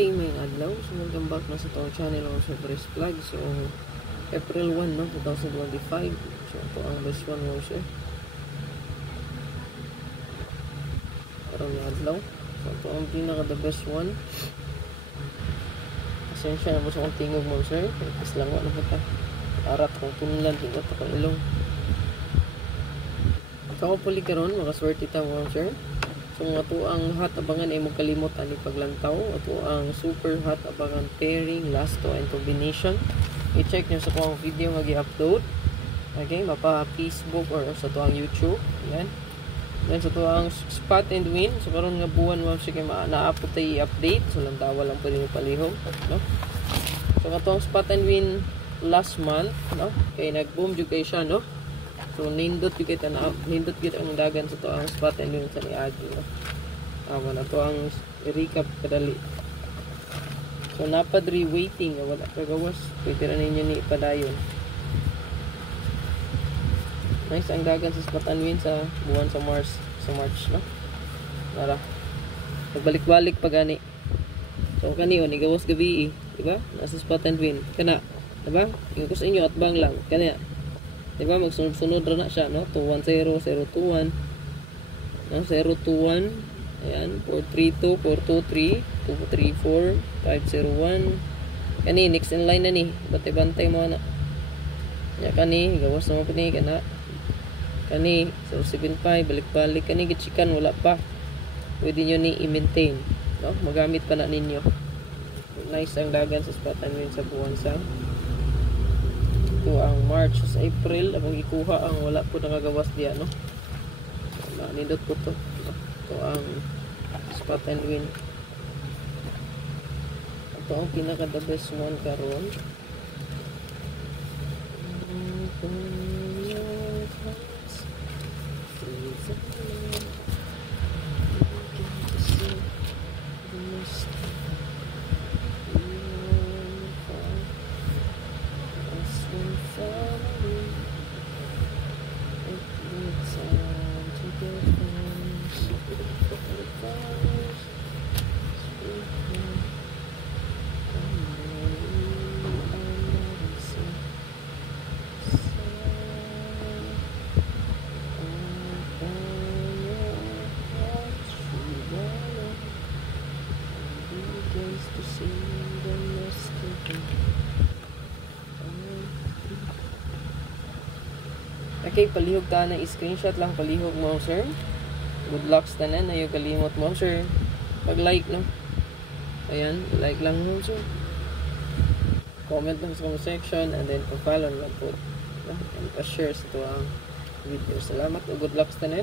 Okay, may adlaw. So, welcome back na sa itong channel o sa Press Vlog. So, April 1, no, 2025. So, ito ang best one mo siya. Parang may adlaw. So, ito ang pinaka the best one. Asensya na po sa kong tingog mo, sir. Tapos lang, wala po ta. Arat kong tunlan, tingog ito kong ilong. So, ako puli karon makaswerte ita mo, sir. So, ito ang hot abangan ay mo kalimot ani paglantaw. Ito ang super hot abangan pairing, lasto, and combination. I-check nyo sa kong video nga i-upload. Okay, mapa Facebook or sa ito ang YouTube. Yan. Then sa ito ang spot and win. So, karon nga buwan mo siya naapot ay i-update. So, lantawa lang pa rin yung palihog. No? So, ito ang spot and win last month. No? Kaya nag-boom juga siya, no? So, nindot kita na, nindot kita ang dagan sa to ang spot and yun sa niagi. No? Na to ang recap kadali. So, napadri waiting. Wala kagawas. Pwede na ninyo ni padayon. Nice ang dagan sa spot and win sa buwan sa March. Sa March, no? Nara. Pagbalik-balik pa gani. So, kani o, nigawas gabi diba? Nasa spot and win. Kana. Diba? Yung ko sa inyo at bang lang. Kana. Diba, magsunod-sunod na siya, no? 210, 021, no? 021, ayan, 432, 423, 234, 501, kani, next in line na ni, bantay-bantay mo na. Kanya kani, gawas naman po ni, kani, so 75, balik-balik, kani, gitsikan, wala pa. Pwede nyo ni i-maintain, no? Magamit pa na ninyo. Nice ang dagan sa spot and win sa buwan sa ito ang March sa April abang ikuha ang wala po nakagawas diya, no? So, nindot po to. Ito ang spot and win. Ito ang pinaka the best one karon. Okay, palihog ta na screenshot lang palihog mo, sir. Good luck tanan na yung kalimot mo, sir. Pag-like, no? Ayan, like lang mo, sir. Comment lang sa comment section and then pa-follow lang po. No? And pa-share sa ito ang video. Salamat o good luck tanan.